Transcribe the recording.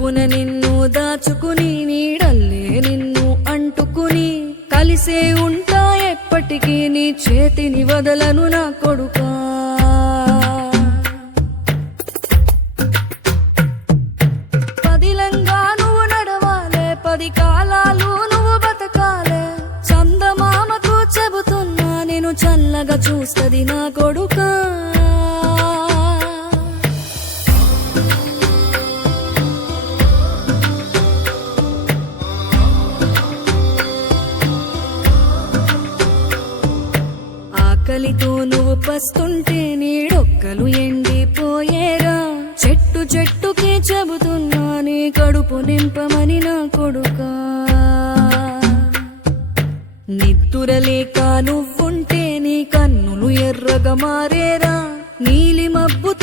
కడుపున నిన్ను దాచుకుని నీడల్లే నిన్ను అంటుకుని కలిసే ఉంటా ఎప్పటికీ నీ చేతిని వదలను నా కొడుకా పదిలంగా నువ్వు నడవాలే 10 కాలాలు నువ్వు బతకాలే చందమామకు చెబుతున్నా నేను చల్లగా చూస్తది నా కొడుకా ఆకలితో నువ్వు పస్తుంటే నీడొక్కలు ఎండిపోయేరా చెట్టు చెట్టుకి చెబుతున్నా నీ కడుపు నింపమని నా కొడుకా నిద్దురలేక నువ్వుంటే నీ కన్నులు ఎర్రగా మారేరా నీలి మబ్బుతో